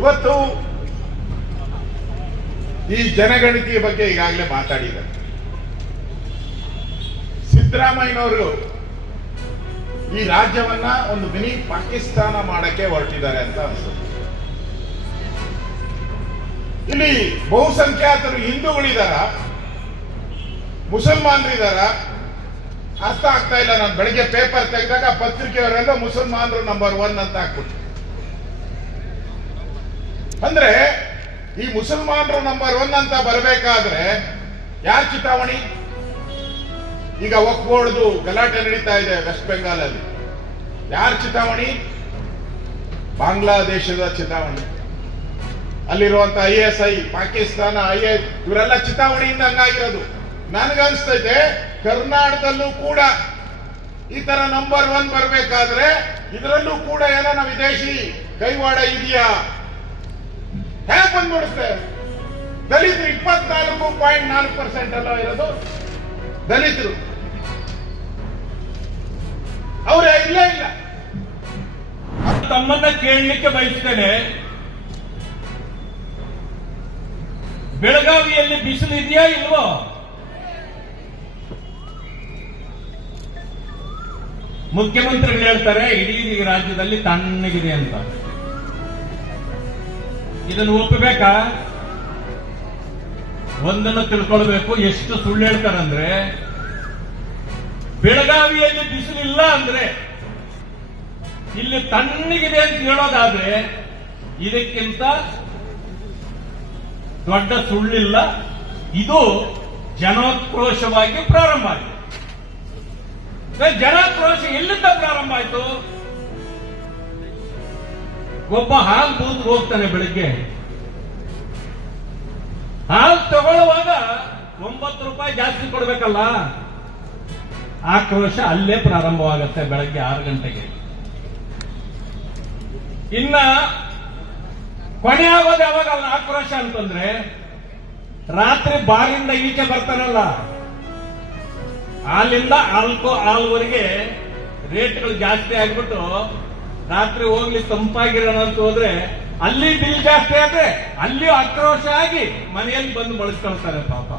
ಇವತ್ತು ಈ ಜನಗಣತಿಯ ಬಗ್ಗೆ ಈಗಾಗಲೇ ಮಾತಾಡಿದ್ದಾರೆ. ಸಿದ್ದರಾಮಯ್ಯನವರು ಈ ರಾಜ್ಯವನ್ನ ಒಂದು ಮಿನಿ ಪಾಕಿಸ್ತಾನ ಮಾಡಕ್ಕೆ ಹೊರಟಿದ್ದಾರೆ ಅಂತ ಅನ್ಸುತ್ತೆ. ಇಲ್ಲಿ ಬಹುಸಂಖ್ಯಾತರು ಹಿಂದೂಗಳಿದಾರ, ಮುಸಲ್ಮಾನರಿದಾರ, ಅರ್ಥ ಆಗ್ತಾ ಇಲ್ಲ. ನಾನು ಬೆಳಿಗ್ಗೆ ಪೇಪರ್ ತೆಗೆದಾಗ ಪತ್ರಿಕೆಯವರೆಲ್ಲ ಮುಸಲ್ಮಾನರು ನಂಬರ್ 1 ಅಂತ ಹಾಕ್ಬಿಟ್ಟು, ಅಂದ್ರೆ ಈ ಮುಸಲ್ಮಾನರು ನಂಬರ್ 1 ಅಂತ ಬರಬೇಕಾದ್ರೆ ಯಾರ ಚಿತಾವಣಿ? ಈಗ ವಕ್ಫ್ ಬೋರ್ಡ್ದು ಗಲಾಟೆ ನಡೀತಾ ಇದೆ ವೆಸ್ಟ್ ಬೆಂಗಾಲ್ ಅಲ್ಲಿ. ಯಾರ ಚಿತಾವಣಿ? ಬಾಂಗ್ಲಾದೇಶದ ಚಿತಾವಣಿ. ಅಲ್ಲಿರುವಂತ ISI, ಪಾಕಿಸ್ತಾನ IS ಇವರೆಲ್ಲ ಚಿತಾವಣಿಯಿಂದ ಹಂಗಾಗಿರೋದು. ನನಗನ್ಸ್ತೈತೆ ಕರ್ನಾಟಕದಲ್ಲೂ ಕೂಡ ಈ ತರ ನಂಬರ್ 1 ಬರಬೇಕಾದ್ರೆ ಇದರಲ್ಲೂ ಕೂಡ ಏನಾನ ವಿದೇಶಿ ಕೈವಾಡ ಇದೆಯಾ? ಹೇಗೆ ಬಂದ್ಬಿಡುತ್ತೆ? ದಲಿತರು 24.4% ಅಲ್ಲ ಇರೋದು ದಲಿತರು. ಅವರೇ ಇಲ್ಲೇ ಇಲ್ಲ. ತಮ್ಮನ್ನ ಕೇಳಲಿಕ್ಕೆ ಬಯಸ್ತೇನೆ, ಬೆಳಗಾವಿಯಲ್ಲಿ ಬಿಸಿಲು ಇದೆಯಾ ಇಲ್ವೋ? ಮುಖ್ಯಮಂತ್ರಿಗಳು ಹೇಳ್ತಾರೆ ಇಡೀ ರಾಜ್ಯದಲ್ಲಿ ತಣ್ಣಗಿದೆ ಅಂತ. ಇದನ್ನು ಒಪ್ಪಬೇಕಾ? ಒಂದನ್ನು ತಿಳ್ಕೊಳ್ಬೇಕು, ಎಷ್ಟು ಸುಳ್ಳು ಹೇಳ್ತಾರಂದ್ರೆ, ಬೆಳಗಾವಿಯಲ್ಲಿ ಬಿಸಿಲಿಲ್ಲ ಅಂದ್ರೆ ಇಲ್ಲಿ ತಣ್ಣಗಿದೆ ಅಂತ ಹೇಳೋದಾದ್ರೆ ಇದಕ್ಕಿಂತ ದೊಡ್ಡ ಸುಳ್ಳಿಲ್ಲ. ಇದು ಜನಾಕ್ರೋಶವಾಗಿ ಪ್ರಾರಂಭ ಆಗಿದೆ. ಜನಾಕ್ರೋಶ ಎಲ್ಲಿಂದ ಪ್ರಾರಂಭ ಆಯ್ತು? ಒಬ್ಬ ಹಾಲು ಬೂತ್ ಹೋಗ್ತಾನೆ, ಬೆಳಿಗ್ಗೆ ಹಾಲು ತಗೊಳ್ಳುವಾಗ 9 ರೂಪಾಯಿ ಜಾಸ್ತಿ ಕೊಡ್ಬೇಕಲ್ಲ. ಆಕ್ರೋಶ ಅಲ್ಲೇ ಪ್ರಾರಂಭವಾಗುತ್ತೆ ಬೆಳಗ್ಗೆ 6 ಗಂಟೆಗೆ. ಇನ್ನ ಕೊನೆ ಆಗೋದು ಯಾವಾಗ ಅವನ ಆಕ್ರೋಶ ಅಂತಂದ್ರೆ, ರಾತ್ರಿ ಬಾರಿಂದ ಈಚೆ ಬರ್ತಾನಲ್ಲ, ಹಾಲಿಂದ ಹಾಲ್ವರೆಗೆ ರೇಟ್ಗಳು ಜಾಸ್ತಿ ಆಗ್ಬಿಟ್ಟು ರಾತ್ರಿ ಹೋಗ್ಲಿ ತಂಪಾಗಿರೋಣ ಅಂತ ಹೋದ್ರೆ ಅಲ್ಲಿ ಬಿಲ್ ಜಾಸ್ತಿ ಆದ್ರೆ ಅಲ್ಲಿ ಆಕ್ರೋಶ ಆಗಿ ಮನೆಯಲ್ಲಿ ಬಂದು ಬಳಸ್ಕೊಳ್ತಾರೆ ಪಾಪ.